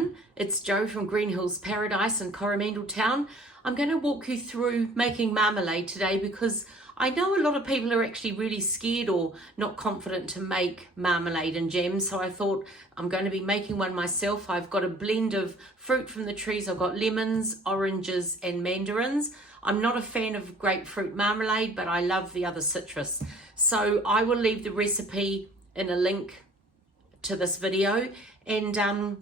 everyone, it's Jo from Green Hills Paradise in Coromandel Town. I'm going to walk you through making marmalade today because I know a lot of people are actually really scared or not confident to make marmalade and jam, so I thought I'm going to be making one myself. I've got a blend of fruit from the trees. I've got lemons, oranges and mandarins. I'm not a fan of grapefruit marmalade, but I love the other citrus. So I will leave the recipe in a link to this video, and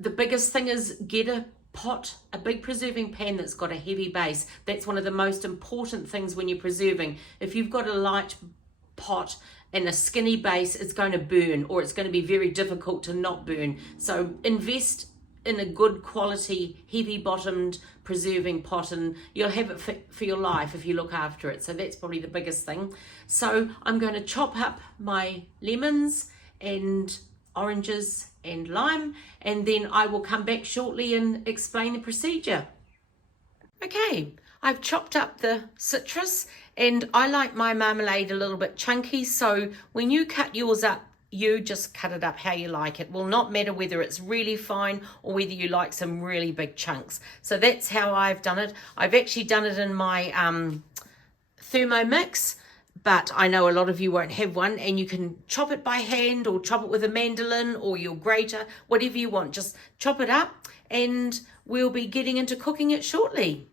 the biggest thing is get a pot, a big preserving pan that's got a heavy base. That's one of the most important things when you're preserving. If you've got a light pot and a skinny base, it's going to burn, or it's going to be very difficult to not burn. So invest in a good quality heavy bottomed preserving pot and you'll have it for your life if you look after it. So that's probably the biggest thing. So I'm going to chop up my lemons and oranges and lime, and then I will come back shortly and explain the procedure. Okay, I've chopped up the citrus, and I like my marmalade a little bit chunky, so when you cut yours up, you just cut it up how you like. It will not matter whether it's really fine or whether you like some really big chunks. So that's how I've done it. I've actually done it in my Thermomix, but I know a lot of you won't have one, and you can chop it by hand or chop it with a mandolin or your grater, whatever you want. Just chop it up and we'll be getting into cooking it shortly.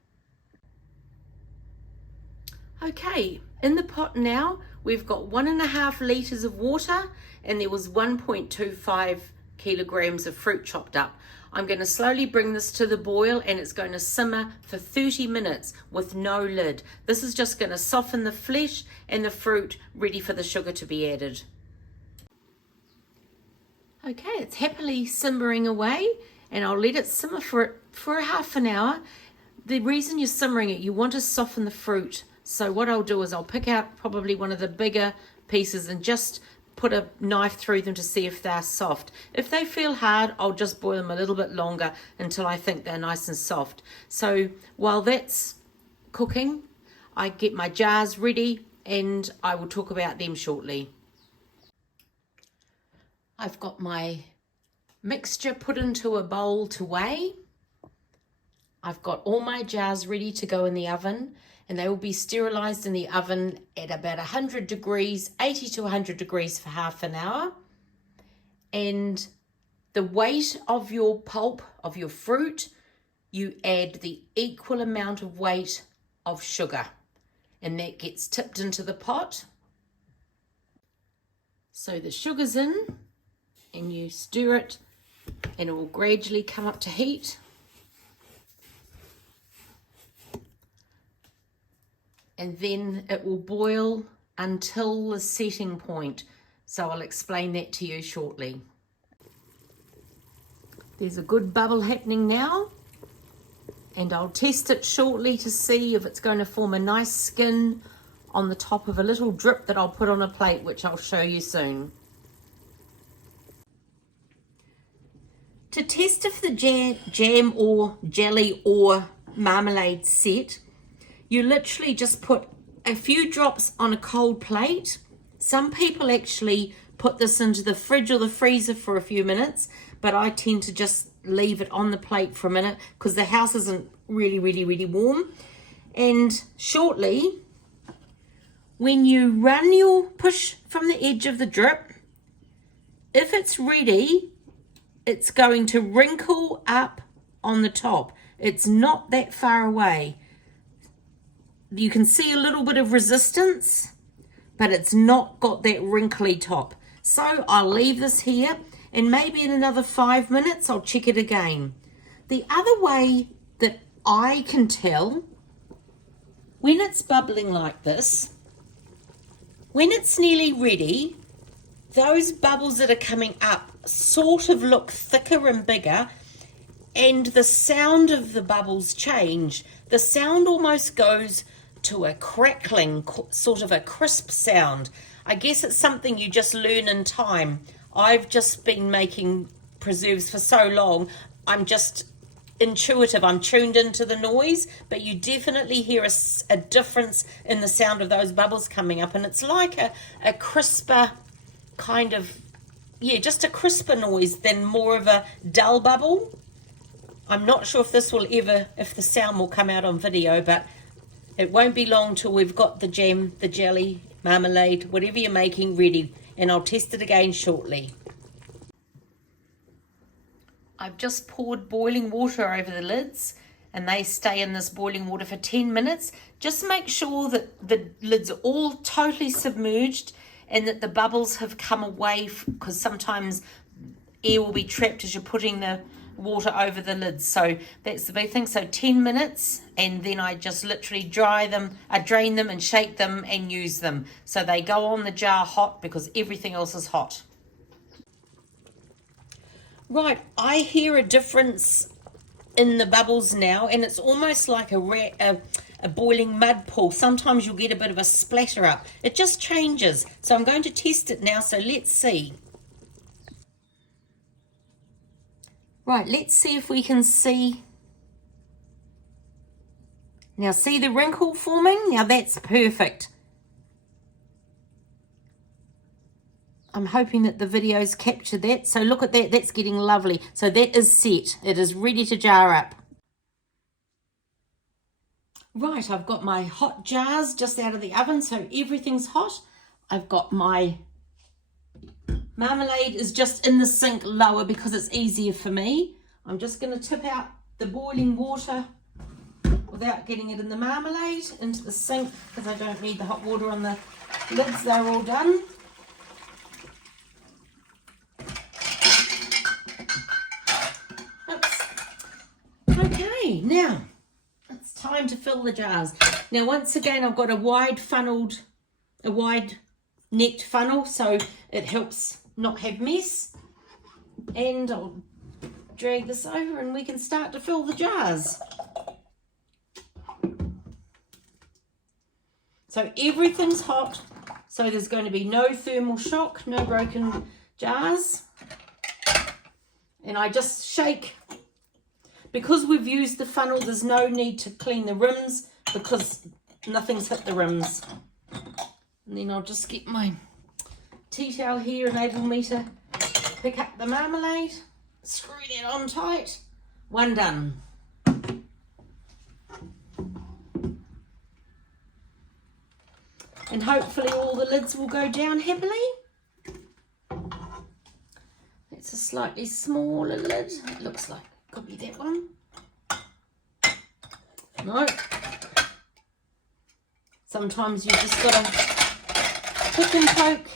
Okay, in the pot now, we've got 1.5 litres of water, and there was 1.25 kilograms of fruit chopped up. I'm going to slowly bring this to the boil, and it's going to simmer for 30 minutes with no lid. This is just going to soften the flesh and the fruit, ready for the sugar to be added. Okay, it's happily simmering away, and I'll let it simmer for a half an hour. The reason you're simmering it, you want to soften the fruit. So what I'll do is I'll pick out probably one of the bigger pieces and just put a knife through them to see if they're soft. If they feel hard, I'll just boil them a little bit longer until I think they're nice and soft. So while that's cooking, I get my jars ready and I will talk about them shortly. I've got my mixture put into a bowl to weigh. I've got all my jars ready to go in the oven, and they will be sterilized in the oven at about 100 degrees, 80 to 100 degrees for half an hour. And the weight of your pulp, of your fruit, you add the equal amount of weight of sugar, and that gets tipped into the pot. So the sugar's in, and you stir it, and it will gradually come up to heat. And then it will boil until the setting point. So I'll explain that to you shortly. There's a good bubble happening now, and I'll test it shortly to see if it's going to form a nice skin on the top of a little drip that I'll put on a plate, which I'll show you soon. To test if the jam or jelly or marmalade set, you literally just put a few drops on a cold plate. Some people actually put this into the fridge or the freezer for a few minutes, but I tend to just leave it on the plate for a minute because the house isn't really warm. And shortly, when you run your push from the edge of the drip, if it's ready, it's going to wrinkle up on the top. It's not that far away. You can see a little bit of resistance, but it's not got that wrinkly top. So I'll leave this here, and maybe in another 5 minutes, I'll check it again. The other way that I can tell, when it's bubbling like this, when it's nearly ready, those bubbles that are coming up sort of look thicker and bigger, and the sound of the bubbles change. The sound almost goes to a crackling, sort of a crisp sound. I guess it's something you just learn in time. I've just been making preserves for so long, I'm just intuitive. I'm tuned into the noise, but you definitely hear a difference in the sound of those bubbles coming up, and it's like a crisper kind of, yeah, just a crisper noise than more of a dull bubble. I'm not sure if this will ever, if the sound will come out on video, but it won't be long till we've got the jam, the jelly, marmalade, whatever you're making ready, and I'll test it again shortly. I've just poured boiling water over the lids, and they stay in this boiling water for 10 minutes. Just make sure that the lids are all totally submerged and that the bubbles have come away, because sometimes air will be trapped as you're putting the water over the lids. So that's the big thing. So 10 minutes, and then I just literally drain them and shake them and use them. So they go on the jar hot because everything else is hot. Right, I hear a difference in the bubbles now, and it's almost like a boiling mud pool. Sometimes you'll get a bit of a splatter up. It just changes. So I'm going to test it now, so let's see. Right, let's see if we can see. Now see the wrinkle forming? Now that's perfect. I'm hoping that the videos capture that. So look at that, that's getting lovely. So that is set. It is ready to jar up. Right, I've got my hot jars just out of the oven, so everything's hot. I've got my marmalade is just in the sink lower because it's easier for me. I'm just going to tip out the boiling water without getting it in the marmalade into the sink, because I don't need the hot water on the lids. They're all done. Oops. Okay, now it's time to fill the jars. Now once again, I've got a wide necked funnel, so it helps not have mess. And I'll drag this over and we can start to fill the jars. So everything's hot, so there's going to be no thermal shock, no broken jars. And I just shake. Because we've used the funnel, there's no need to clean the rims because nothing's hit the rims. And then I'll just get my tea towel here, enable me to pick up the marmalade, screw that on tight. One done. And hopefully all the lids will go down happily. It's a slightly smaller lid. It looks like it could be that one. No. Sometimes you just got to pick and poke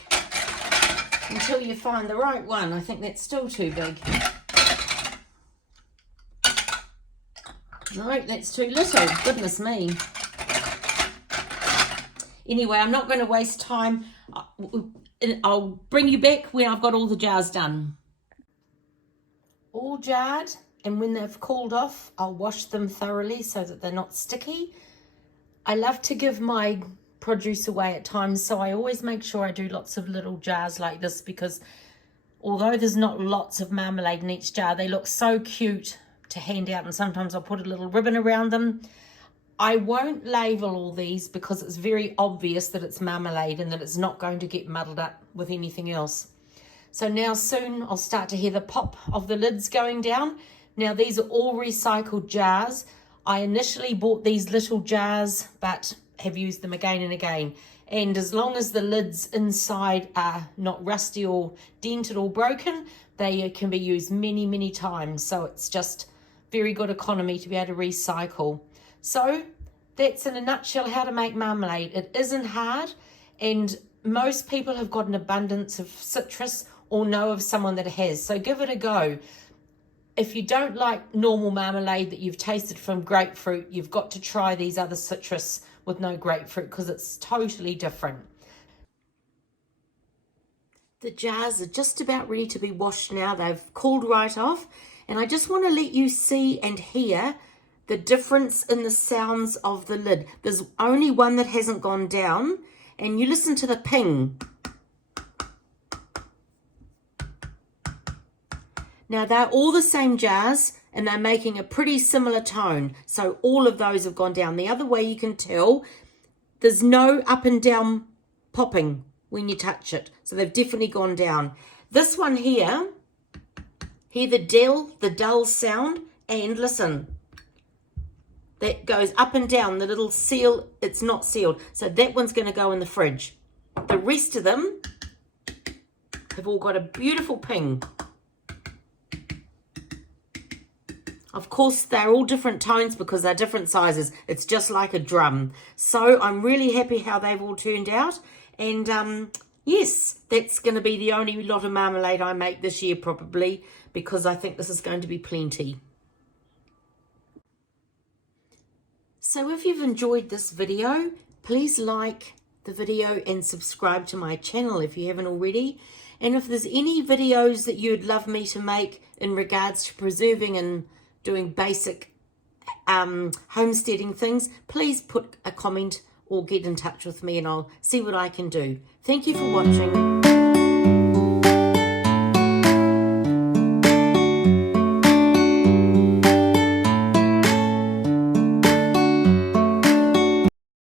until you find the right one. I think that's still too big. No, that's too little. Goodness me. Anyway, I'm not going to waste time. I'll bring you back when I've got all the jars done. All jarred, and when they've cooled off, I'll wash them thoroughly so that they're not sticky. I love to give my produce away at times, so I always make sure I do lots of little jars like this, because although there's not lots of marmalade in each jar, they look so cute to hand out, and sometimes I'll put a little ribbon around them. I won't label all these because it's very obvious that it's marmalade and that it's not going to get muddled up with anything else. So now soon I'll start to hear the pop of the lids going down. Now these are all recycled jars. I initially bought these little jars but have used them again and again. And as long as the lids inside are not rusty or dented or broken, they can be used many, many times. So it's just very good economy to be able to recycle. So that's in a nutshell how to make marmalade. It isn't hard, and most people have got an abundance of citrus or know of someone that has. So give it a go. If you don't like normal marmalade that you've tasted from grapefruit, you've got to try these other citrus with no grapefruit because it's totally different. The jars are just about ready to be washed now. They've cooled right off, and I just want to let you see and hear the difference in the sounds of the lid. There's only one that hasn't gone down, and you listen to the ping. Now they're all the same jars and they're making a pretty similar tone. So all of those have gone down. The other way you can tell, there's no up and down popping when you touch it. So they've definitely gone down. This one here, hear the dull sound? And listen, that goes up and down. The little seal, it's not sealed. So that one's going to go in the fridge. The rest of them have all got a beautiful ping. Of course, they're all different tones because they're different sizes. It's just like a drum. So I'm really happy how they've all turned out. And yes, that's going to be the only lot of marmalade I make this year probably, because I think this is going to be plenty. So if you've enjoyed this video, please like the video and subscribe to my channel if you haven't already. And if there's any videos that you'd love me to make in regards to preserving and doing basic homesteading things, please put a comment or get in touch with me and I'll see what I can do. Thank you for watching.